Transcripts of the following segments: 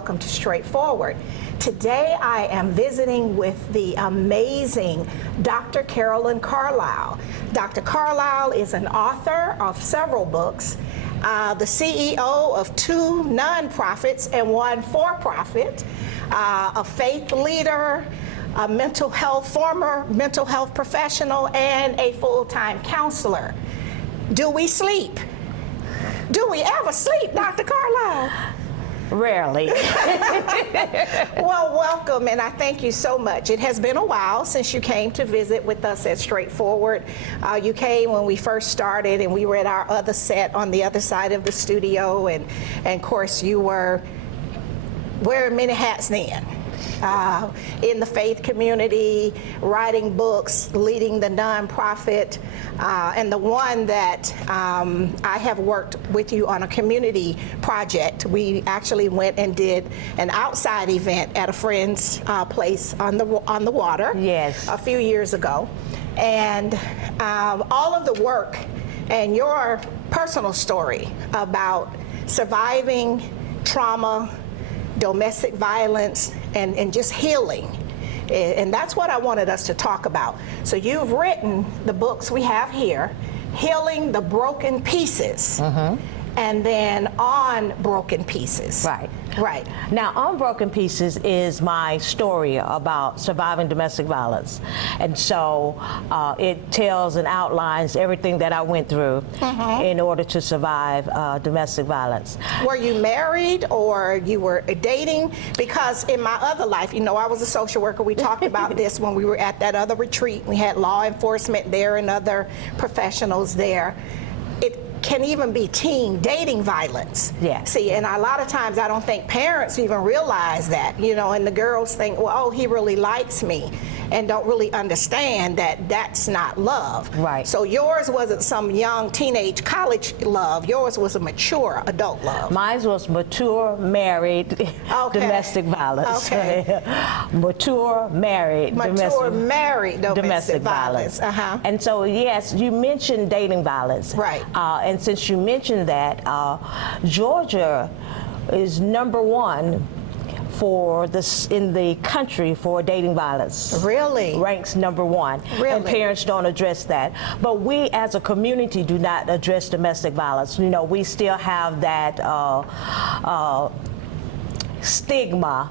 welcome to Straightforward. Today I am visiting with the amazing Dr. Carolyn Carlisle. Dr. Carlisle is an author of several books, the CEO of 2 nonprofits and 1 for-profit, a faith leader, a former mental health professional, and a full-time counselor. Do we sleep? Do we ever sleep, Dr. Carlisle? Rarely. Well, welcome, and I thank you so much. It has been a while since you came to visit with us at Straightforward. You came when we first started, and we were at our other set on the other side of the studio, and of course, you were wearing many hats then. In the faith community, writing books, leading the nonprofit, and the one that I have worked with you on a community project. We actually went and did an outside event at a friend's place on the water. Yes. A few years ago, and all of the work and your personal story about surviving trauma, domestic violence, and just healing. And that's what I wanted us to talk about. So you've written the books we have here, Healing the Broken Pieces, and then On Broken Pieces. Right. Right. Now, On Broken Pieces is my story about surviving domestic violence. And so it tells and outlines everything that I went through in order to survive domestic violence. Were you married or you were dating? Because in my other life, you know, I was a social worker. We talked about this when we were at that other retreat. We had law enforcement there and other professionals there. It can even be teen dating violence. Yeah. See, and a lot of times I don't think parents even realize that, you know, and the girls think, well, oh, he really likes me, and don't really understand that that's not love. Right. So yours wasn't some young teenage college love. Yours was a mature adult love. Mine was mature, married, domestic violence. Okay. Mature, married, domestic violence. And so, yes, you mentioned dating violence. Right. And since you mentioned that, Georgia is #1 for this in the country for dating violence. Really? Ranks #1. Really? And parents don't address that. But we as a community do not address domestic violence. You know, we still have that stigma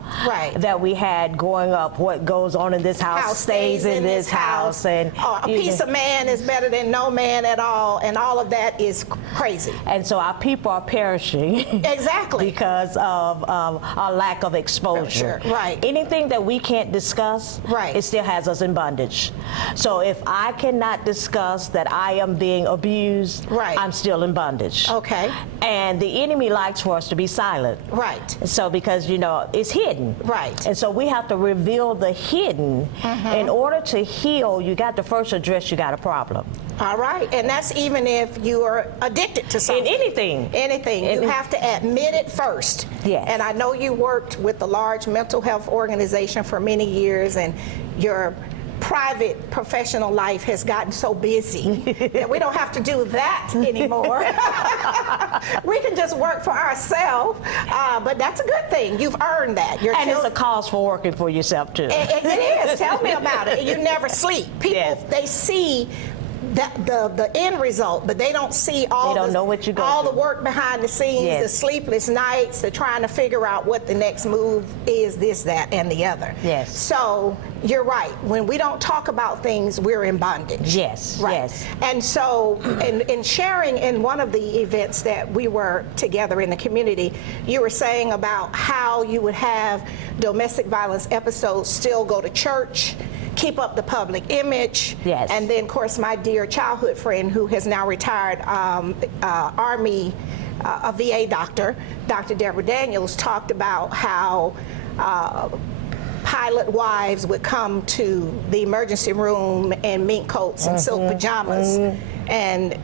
that we had growing up. What goes on in this house stays in this house. And a piece of man is better than no man at all, and all of that is crazy. And so our people are perishing. Exactly. Because of our lack of exposure. Right. Anything that we can't discuss, it still has us in bondage. So if I cannot discuss that I am being abused, I'm still in bondage. Okay. And the enemy likes for us to be silent. Right. So because, you know, it's hidden. Right. And so we have to reveal the hidden. In order to heal, you got to first address you got a problem. All right. And that's even if you are addicted to something. In anything. Anything. You have to admit it first. Yes. And I know you worked with a large mental health organization for many years, and your private professional life has gotten so busy that we don't have to do that anymore. We can just work for ourselves, but that's a good thing. You've earned that. And it's a cause for working for yourself too. It is. Tell me about it. You never sleep. People, they see the end result, but they don't see all the work behind the scenes, the sleepless nights, the trying to figure out what the next move is, this, that, and the other. Yes. So you're right. When we don't talk about things, we're in bondage. Yes. Right. Yes. And so, in sharing in one of the events that we were together in the community, you were saying about how you would have domestic violence episodes still go to church, keep up the public image. Yes. And then, of course, my dear childhood friend who has now retired, Army, a VA doctor, Dr. Deborah Daniels, talked about how pilot wives would come to the emergency room in mink coats and silk pajamas. And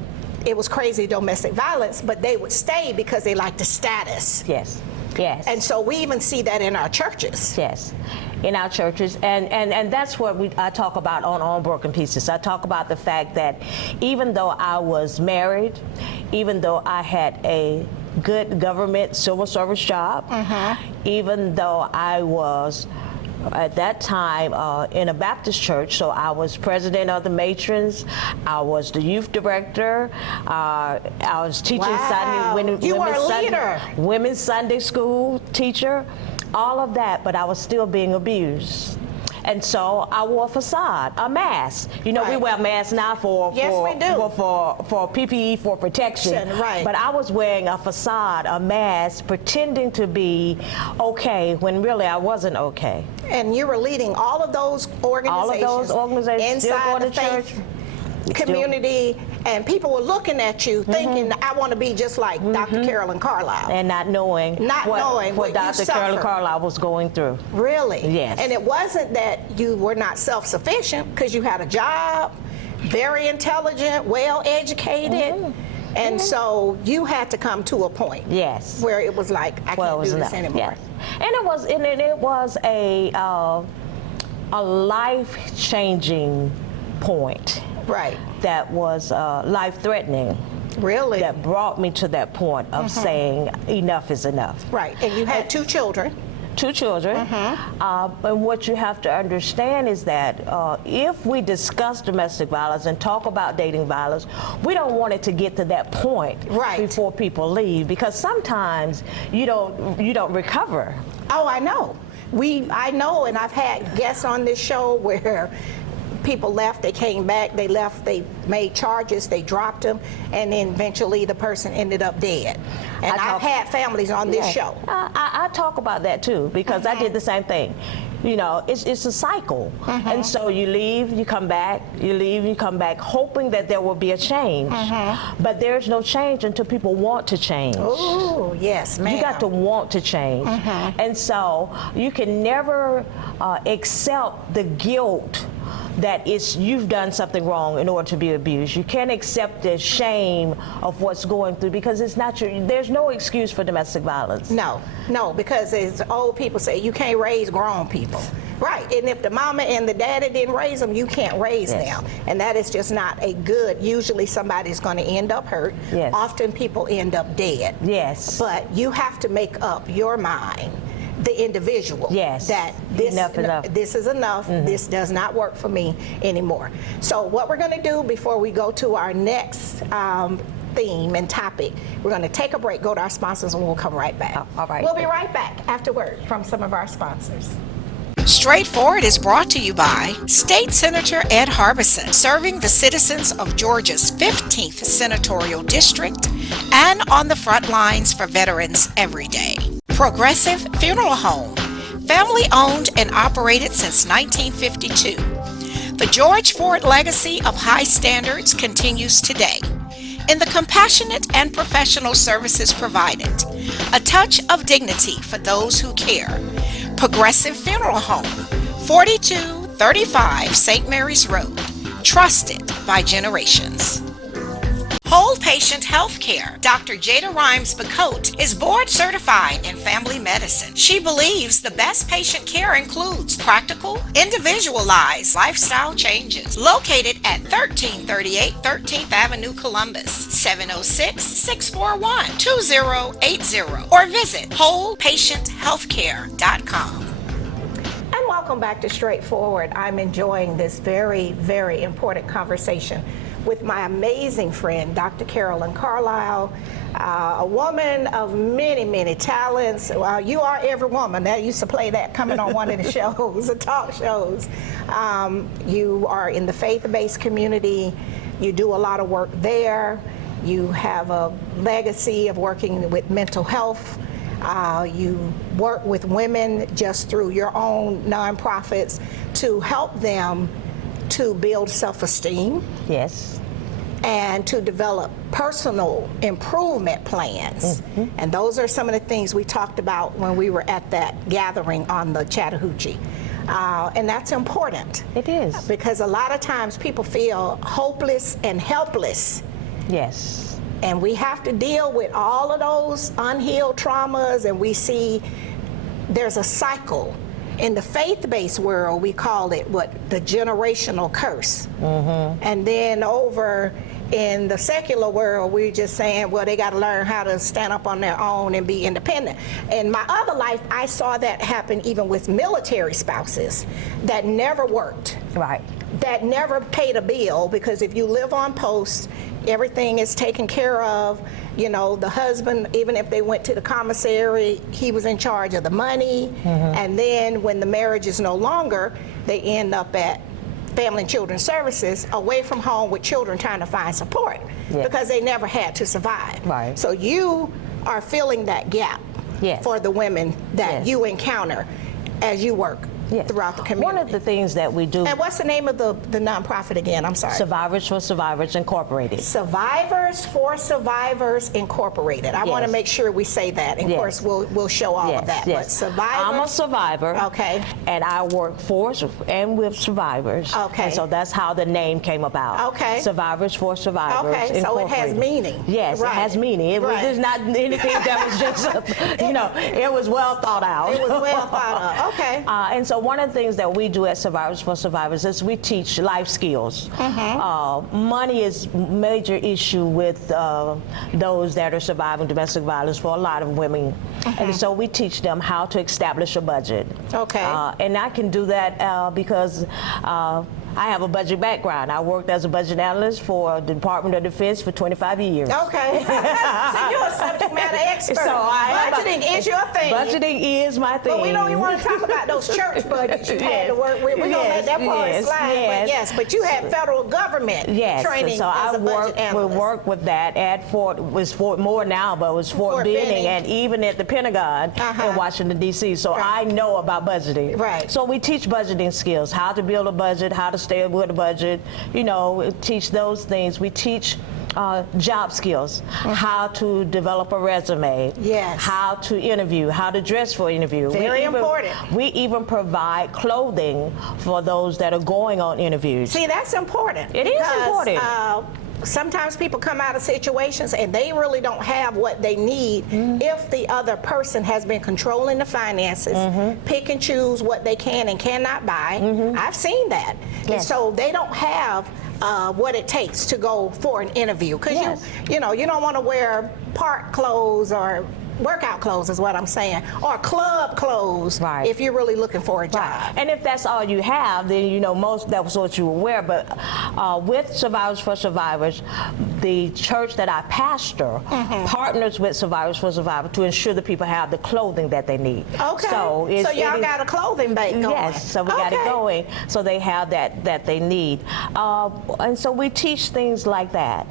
it was crazy domestic violence, but they would stay because they liked the status. Yes. Yes. And so we even see that in our churches. Yes. In our churches, and that's what I talk about on Broken Pieces. I talk about the fact that even though I was married, even though I had a good government civil service job, even though I was at that time in a Baptist church, so I was president of the matrons, I was the youth director, I was teaching Sunday, women's Sunday school teacher, all of that, but I was still being abused. And so I wore a facade, a mask. You know, we wear masks now for PPE, for protection. Right. But I was wearing a facade, a mask, pretending to be okay when really I wasn't okay. And you were leading all of those organizations, inside the faith community, and people were looking at you thinking, I want to be just like Dr. Carolyn Carlisle. And not knowing what Dr. Carolyn Carlisle was going through. Really? Yes. And it wasn't that you were not self-sufficient, because you had a job, very intelligent, well-educated, and so you had to come to a point where it was like, I can't do this anymore. Yes. And it was a life-changing point. Right. That was life-threatening. Really? That brought me to that point of saying enough is enough. Right. And you had two children. Two children. And what you have to understand is that if we discuss domestic violence and talk about dating violence, we don't want it to get to that point before people leave, because sometimes you don't recover. Oh, I know. I know, and I've had guests on this show where people left, they came back, they left, they made charges, they dropped them, and then eventually the person ended up dead. And I've had families on this show. I talk about that too, because I did the same thing. You know, it's a cycle. And so you leave, you come back, you leave, you come back, hoping that there will be a change. But there's no change until people want to change. Oh, yes, ma'am. You got to want to change. And so you can never accept the guilt that you've done something wrong in order to be abused. You can't accept the shame of what's going through, because it's not there's no excuse for domestic violence. No, because as old people say, you can't raise grown people. Right, and if the mama and the daddy didn't raise them, you can't raise them. And that is just not a good, usually somebody's gonna end up hurt. Often people end up dead. But you have to make up your mind, the individual, that this is enough, this does not work for me anymore. So what we're going to do before we go to our next theme and topic, we're going to take a break, go to our sponsors, and we'll come right back. All right. We'll be right back afterward from some of our sponsors. Straightforward is brought to you by State Senator Ed Harbison, serving the citizens of Georgia's 15th Senatorial District and on the front lines for veterans every day. Progressive Funeral Home, family owned and operated since 1952. The George Ford legacy of high standards continues today in the compassionate and professional services provided. A touch of dignity for those who care. Progressive Funeral Home, 4235 St. Mary's Road, trusted by generations. Whole Patient Healthcare. Dr. Jada Rimes-Bacote is board certified in family medicine. She believes the best patient care includes practical, individualized lifestyle changes. Located at 1338 13th Avenue, Columbus, 706-641-2080, or visit wholepatienthealthcare.com. And welcome back to Straightforward. I'm enjoying this very, very important conversation with my amazing friend, Dr. Carolyn Carlisle, a woman of many, many talents. You are every woman. That used to play that coming on one of the shows, the talk shows. You are in the faith-based community. You do a lot of work there. You have a legacy of working with mental health. You work with women just through your own nonprofits to help them to build self-esteem. And to develop personal improvement plans. And those are some of the things we talked about when we were at that gathering on the Chattahoochee. And that's important. It is. Because a lot of times people feel hopeless and helpless. And we have to deal with all of those unhealed traumas, and we see there's a cycle. In the faith-based world, we call it the generational curse. And then over in the secular world, we're just saying, well, they got to learn how to stand up on their own and be independent. In my other life, I saw that happen even with military spouses that never worked. Right. That never paid a bill, because if you live on post, everything is taken care of. You know, the husband, even if they went to the commissary, he was in charge of the money. And then when the marriage is no longer, they end up at Family and Children's Services, away from home with children trying to find support, because they never had to survive. Right. So you are filling that gap for the women that you encounter as you work throughout the community. One of the things that we do. And what's the name of the nonprofit again? I'm sorry. Survivors for Survivors Incorporated. Survivors for Survivors Incorporated. I want to make sure we say that. And of course, we'll show all of that. But survivors. I'm a survivor. Okay. And I work for and with survivors. Okay. And so that's how the name came about. Okay. Survivors for Survivors Okay. So it has meaning. Yes, right. it has meaning. It was just not anything that was just, you know, it was well thought out. It was well thought of. Okay. And so one of the things that we do at Survivors for Survivors is we teach life skills. Money is a major issue with those that are surviving domestic violence for a lot of women. And so we teach them how to establish a budget. Okay. And I can do that because I have a budget background. I worked as a budget analyst for the Department of Defense for 25 years. Okay. So you're a subject matter expert. So budgeting is your thing. Budgeting is my thing. But we don't even want to talk about those church budgets you had to work with. We're going to let that part slide. But you had federal government training so as a budget analyst. We work with that at Fort Moore now, but it was Fort Benning, and even at the Pentagon in Washington, D.C. So I know about budgeting. Right. So we teach budgeting skills, how to build a budget, how to stay with a budget, you know, teach those things. We teach job skills, how to develop a resume, how to interview, how to dress for an interview. Very important. We even provide clothing for those that are going on interviews. See, that's important. It is important. Sometimes people come out of situations and they really don't have what they need if the other person has been controlling the finances, pick and choose what they can and cannot buy. I've seen that. And so they don't have what it takes to go for an interview, because you know, you don't want to wear park clothes or workout clothes is what I'm saying, or club clothes, if you're really looking for a job. And if that's all you have, then you know that was what you will wear. But with Survivors for Survivors, the church that I pastor partners with Survivors for Survivors to ensure that people have the clothing that they need. Okay. So y'all got a clothing bank going. Yes. So we got it going. So they have that they need, and so we teach things like that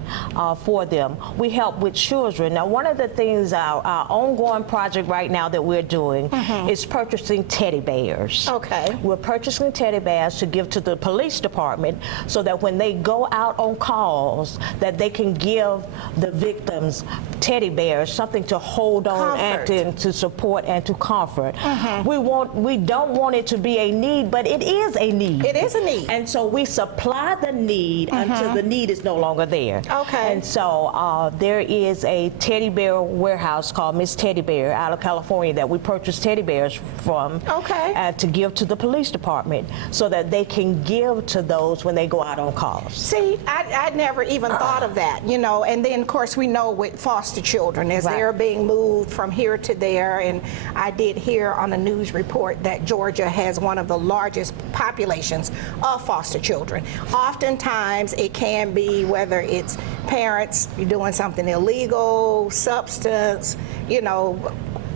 for them. We help with children. Now, one of the things our ongoing project right now that we're doing is purchasing teddy bears. Okay. We're purchasing teddy bears to give to the police department so that when they go out on calls, that they can give the victims teddy bears, something to hold on and to support and to comfort. We don't want it to be a need, but it is a need. It is a need. And so we supply the need until the need is no longer there. Okay. And so there is a teddy bear warehouse called Miss Teddy Bear out of California that we purchase teddy bears from to give to the police department so that they can give to those when they go out on calls. See, I never even thought of that, you know, and then of course we know with foster children as they're being moved from here to there, and I did hear on a news report that Georgia has one of the largest populations of foster children. Oftentimes it can be whether it's parents doing something illegal, substance, you know,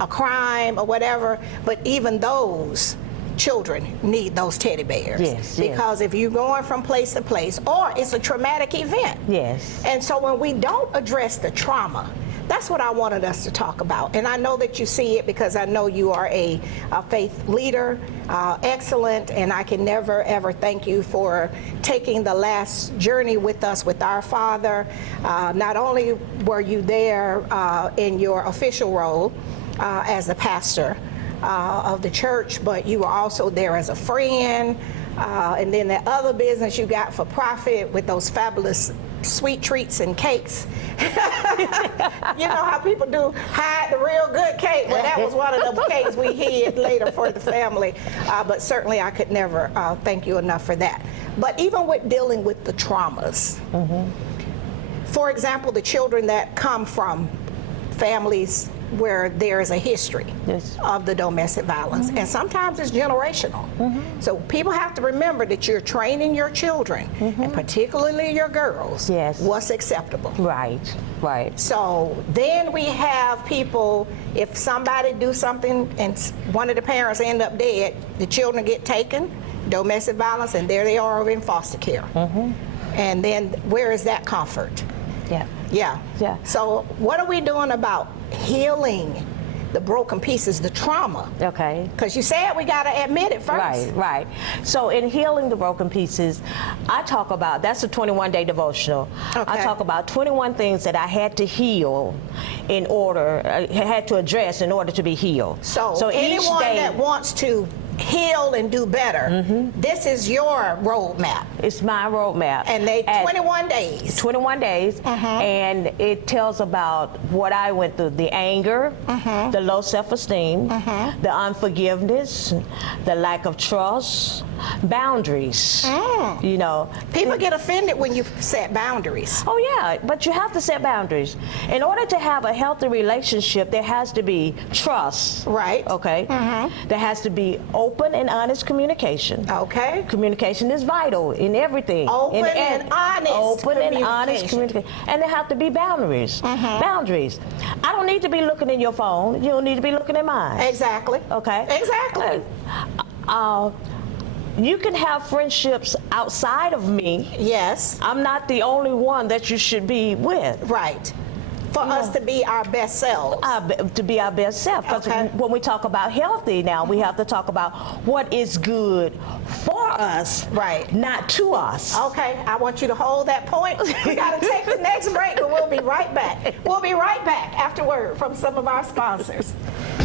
a crime or whatever, but even those children need those teddy bears. Because if you're going from place to place, or it's a traumatic event. And so when we don't address the trauma, that's what I wanted us to talk about. And I know that you see it because I know you are a faith leader, excellent, and I can never ever thank you for taking the last journey with us with our Father. Not only were you there in your official role as a pastor of the church, but you were also there as a friend, and then the other business you got for profit with those fabulous sweet treats and cakes. You know how people do hide the real good cake? Well, that was one of the cakes we hid later for the family. But certainly I could never thank you enough for that. But even with dealing with the traumas, for example, the children that come from families where there is a history of the domestic violence, and sometimes it's generational. So people have to remember that you're training your children, and particularly your girls, what's acceptable. Right, right. So then we have people, if somebody do something and one of the parents end up dead, the children get taken, domestic violence, and there they are in foster care. And then where is that comfort? Yeah. So what are we doing about healing the broken pieces, the trauma? Okay. Because you said we got to admit it first. Right. So in healing the broken pieces, I talk about, that's a 21-day devotional. I talk about 21 things that I had to heal in order, had to address in order to be healed. So anyone that wants to heal and do better, this is your roadmap. It's my roadmap. And they 21 days. 21 days, and it tells about what I went through: the anger, the low self-esteem, the unforgiveness, the lack of trust, boundaries. You know, people get offended when you set boundaries. Oh yeah, but you have to set boundaries. In order to have a healthy relationship, there has to be trust. Right. Okay. There has to be open and honest communication. Okay. Communication is vital in everything. Open and honest communication. And there have to be boundaries. Boundaries. I don't need to be looking in your phone. You don't need to be looking in mine. Exactly. Okay. Exactly. You can have friendships outside of me. Yes. I'm not the only one that you should be with. Right. For us to be our best selves. To be our best self. Because when we talk about healthy now, we have to talk about what is good for us, not to us. Okay, I want you to hold that point. We got to take the next break, but we'll be right back. We'll be right back after word from some of our sponsors.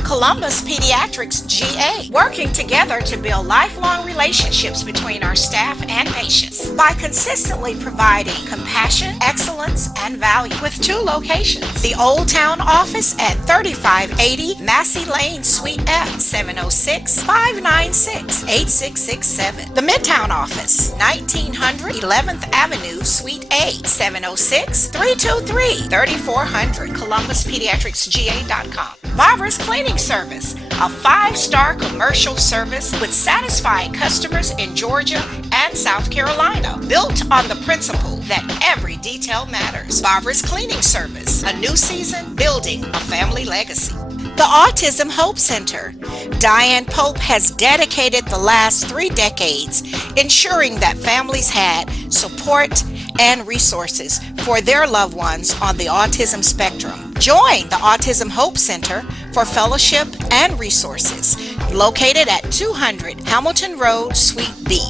Columbus Pediatrics GA, working together to build lifelong relationships between our staff and patients by consistently providing compassion, excellence, and value with 2 locations. The Old Town office at 3580 Massey Lane, Suite F, 706-596-8667. The Midtown office, 1900 11th Avenue, Suite A, 706-323-3400. ColumbusPediatricsGA.com. Barbara's Cleaning Service, a 5-star commercial service with satisfied customers in Georgia and South Carolina, built on the principle that every detail matters. Barbara's Cleaning Service, a new season building a family legacy. The Autism Hope Center. Diane Pope has dedicated the last 3 decades ensuring that families had support and resources for their loved ones on the autism spectrum. Join the Autism Hope Center for fellowship and resources, located at 200 Hamilton Road, Suite B,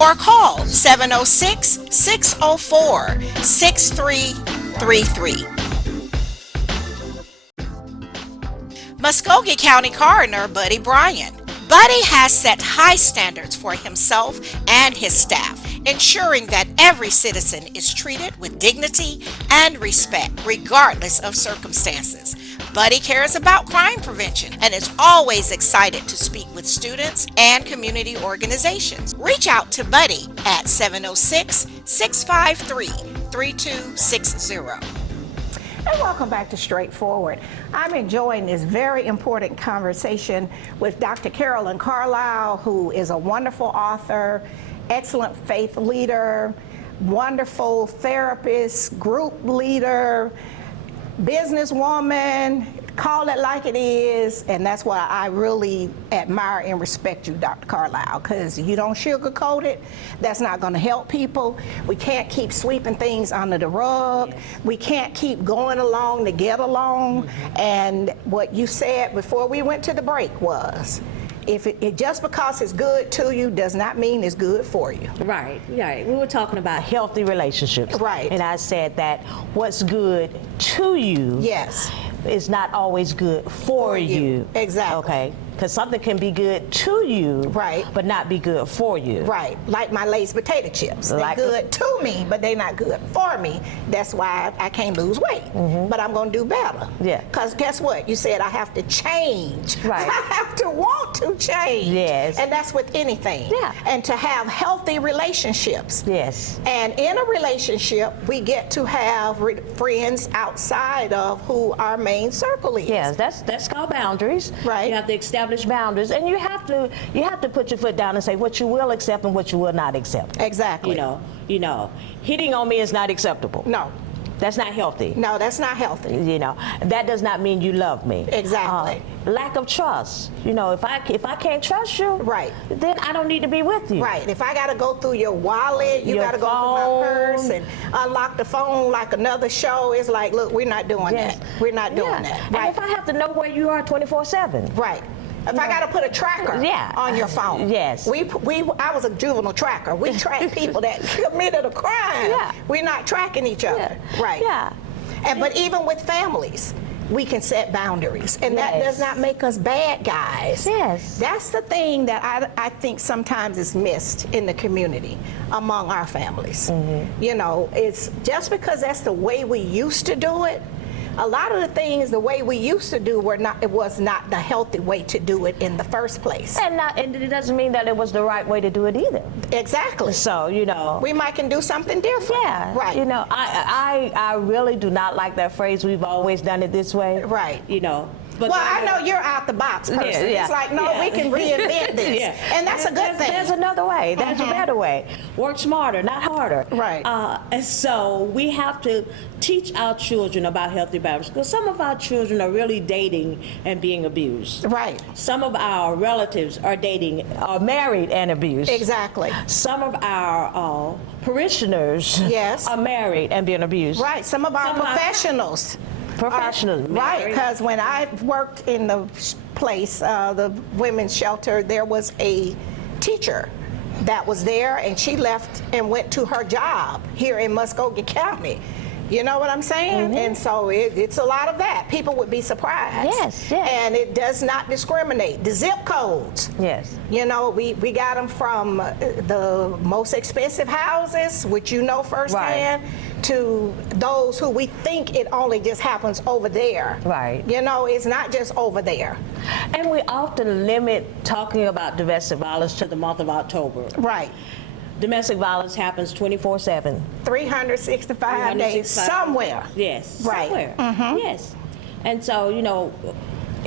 or call 706-604-6333. Muskogee County Coroner Buddy Bryan. Buddy has set high standards for himself and his staff, ensuring that every citizen is treated with dignity and respect, regardless of circumstances. Buddy cares about crime prevention and is always excited to speak with students and community organizations. Reach out to Buddy at 706-653-3260. And welcome back to Straightforward. I'm enjoying this very important conversation with Dr. Carolyn Carlisle, who is a wonderful author, excellent faith leader, wonderful therapist, group leader, businesswoman, call it like it is, and that's why I really admire and respect you, Dr. Carlisle, because you don't sugarcoat it. That's not going to help people. We can't keep sweeping things under the rug. We can't keep going along to get along. And what you said before we went to the break was, if it just because it's good to you does not mean it's good for you. Right. We were talking about healthy relationships. Right. And I said that what's good to you Yes. is not always good for you. Exactly. Okay. Because something can be good to you, right, but not be good for you. Right, like my Lay's potato chips. They're Like good to me, but they're not good for me. That's why I can't lose weight. But I'm going to do better. Yeah. Because guess what? You said I have to change. Right. I have to want to change. Yes. And that's with anything. Yeah. And to have healthy relationships. Yes. And in a relationship, we get to have friends outside of who our main circle is. Yes, that's called boundaries. Right. You have to establish boundaries, and you have to put your foot down and say what you will accept and what you will not accept. Exactly. You know, hitting on me is not acceptable. No. That's not healthy. No, that's not healthy. You know, that does not mean you love me. Exactly. Lack of trust. You know, if I can't trust you, right, then I don't need to be with you. Right. If I got to go through your wallet, you got to go through my purse and unlock the phone like another show, it's like, look, we're not doing that. We're not doing that. Right. And if I have to know where you are 24/7. Right. If I got to put a tracker on your phone. Yes. I was a juvenile tracker. We track people that committed a crime. Yeah. We're not tracking each other. Yeah. Right. Yeah. But even with families, we can set boundaries. And that does not make us bad guys. Yes. That's the thing that I think sometimes is missed in the community among our families. You know, it's just because that's the way we used to do it. A lot of the things the way we used to do it was not the healthy way to do it in the first place. And it doesn't mean that it was the right way to do it either. Exactly. So, you know, we might can do something different. Yeah. Right. You know, I really do not like that phrase, we've always done it this way. Right. You know. But well, I know you're out the box person. Yeah. It's like, no, we can reinvent this. And that's a good thing. There's another way. There's a better way. Work smarter, not harder. Right. And so we have to teach our children about healthy boundaries, because some of our children are really dating and being abused. Right. Some of our relatives are married and abused. Exactly. Some of our parishioners are married and being abused. Right. Some of our professionals. Right, because when I worked in the place, the women's shelter, there was a teacher that was there, and she left and went to her job here in Muskogee County. You know what I'm saying? And so it's a lot of that. People would be surprised. Yes. And it does not discriminate. The zip codes. Yes. You know, we got them from the most expensive houses, which you know firsthand, to those who we think it only just happens over there. Right. You know, it's not just over there. And we often limit talking about domestic violence to the month of October. Right. Domestic violence happens 24/7. 365 days, somewhere. Yes. Right. Somewhere. Yes. And so, you know,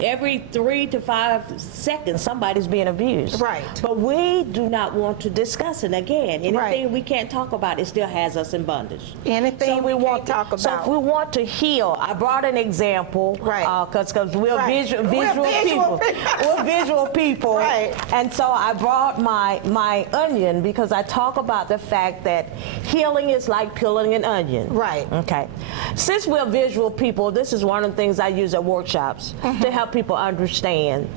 every 3 to 5 seconds somebody's being abused. Right. But we do not want to discuss it again. Anything we can't talk about, it still has us in bondage. Anything we can't talk about. So if we want to heal, I brought an example. Right. Because we're visual people. We're visual people. Right. And so I brought my onion, because I talk about the fact that healing is like peeling an onion. Right. Okay. Since we're visual people, this is one of the things I use at workshops to help people understand,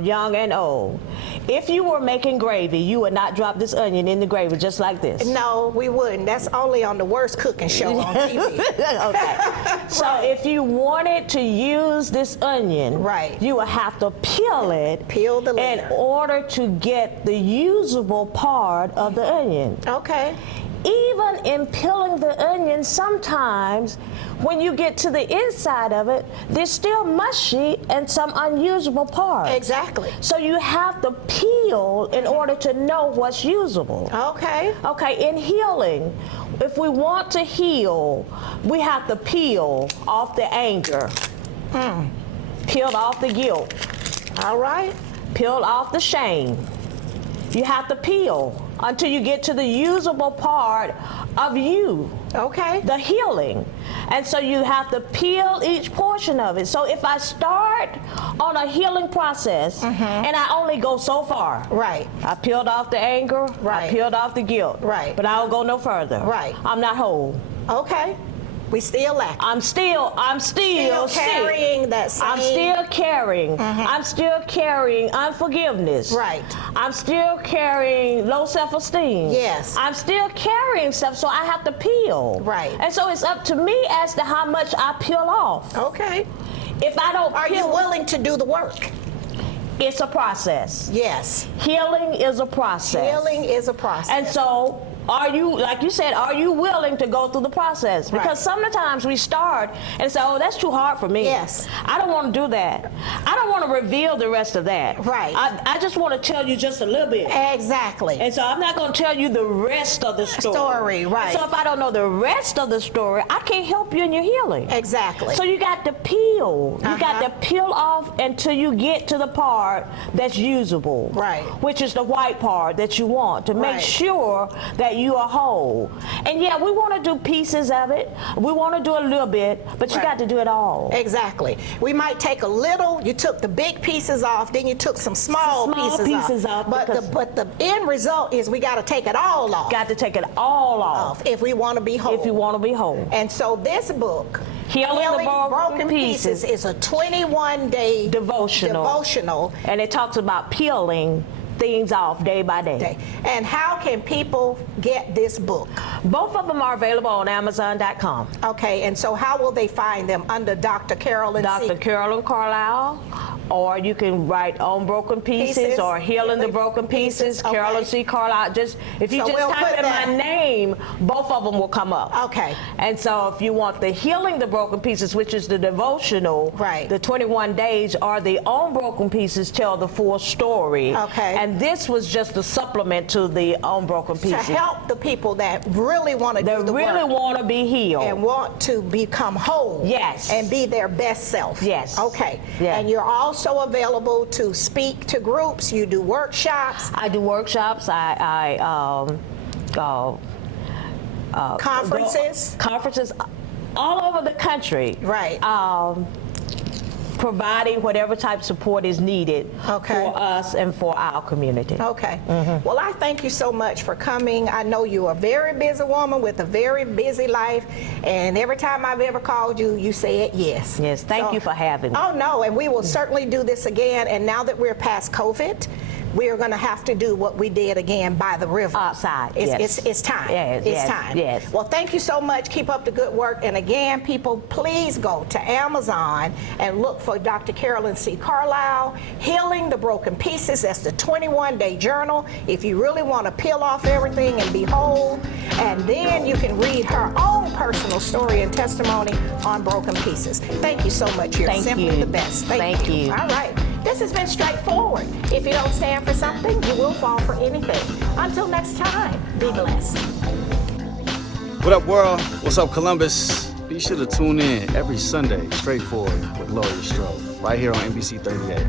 young and old. If you were making gravy, you would not drop this onion in the gravy just like this. No, we wouldn't. That's only on the worst cooking show on TV. Okay. So if you wanted to use this onion, you would have to peel it. Peel the layer. In order to get the usable part of the onion. Okay. Even in peeling the onion, sometimes when you get to the inside of it, there's still mushy and some unusable parts. Exactly. So you have to peel in order to know what's usable. Okay. Okay, in healing, if we want to heal, we have to peel off the anger. Peel off the guilt. All right. Peel off the shame. You have to peel until you get to the usable part of you. Okay. The healing. And so you have to peel each portion of it. So if I start on a healing process and I only go so far. Right. I peeled off the anger. Right. I peeled off the guilt. Right. But I don't go no further. Right. I'm not whole. Okay. We still lack. I'm still carrying that same. I'm still carrying. I'm still carrying unforgiveness. Right. I'm still carrying low self-esteem. Yes. I'm still carrying stuff, so I have to peel. Right. And so it's up to me as to how much I peel off. Okay. If I don't Are you willing to do the work? It's a process. Yes. Healing is a process. Healing is a process. And so, are you, like you said, are you willing to go through the process? Because Right. sometimes we start and say, oh, that's too hard for me. Yes. I don't want to do that. I don't want to reveal the rest of that. Right. I just want to tell you just a little bit. Exactly. And so I'm not going to tell you the rest of the story. Right. So if I don't know the rest of the story, I can't help you in your healing. Exactly. So you got to peel. You got to peel off until you get to the part that's usable. Right. Which is the white part that you want to make Right. sure that you are whole. And yeah, we want to do pieces of it. We want to do a little bit, but you Right. got to do it all. Exactly. We might take a little, you took the big pieces off, then you took some small pieces off. But the end result is we got to take it all off. Got to take it all off If we want to be whole. if you want to be whole. And so this book, Healing the Broken Pieces, is a 21-day devotional. And it talks about peeling things off day by day. And how can people get this book? Both of them are available on Amazon.com. Okay, and so how will they find them? Under Dr. Carolyn Dr. Carolyn Carlisle, or you can write On Broken Pieces or Healing the Broken Pieces, Okay. Carolyn C. Carlisle. Just if you So just we'll type put in that. my name, both of them will come up. Okay. And so if you want the Healing the Broken Pieces, which is the devotional, Right. the 21 days, or the On Broken Pieces tell the full story. Okay. And this was just a supplement to the On Broken To Pieces. help the people that really want to do That the really work want to be healed. and want to become whole. Yes. And be their best self. Yes. Okay. Yeah. And you're also available to speak to groups. You do workshops, I do workshops. conferences. Conferences all over the country. Right. Providing whatever type of support is needed Okay. for us and for our community. Okay. Mm-hmm. Well, I thank you so much for coming. I know you're a very busy woman with a very busy life, and every time I've ever called you, you said yes. Yes, thank you for having me. Oh, no, and we will certainly do this again, and now that we're past COVID, we're going to have to do what we did again by the river. Outside, It's time. Yes, it's yes, time. yes. Well, thank you so much. Keep up the good work. And again, people, please go to Amazon and look for Dr. Carolyn C. Carlisle, Healing the Broken Pieces. That's the 21-day journal. If you really want to peel off everything and be whole, and then you can read her own personal story and testimony on Broken Pieces. Thank you so much. You're Thank simply you. the best. Thank you. All right. This has been straightforward. If you don't stand for something, you will fall for anything. Until next time, be blessed. What up, world? What's up, Columbus? Be sure to tune in every Sunday, Straightforward with Gloria Strode, right here on NBC 38.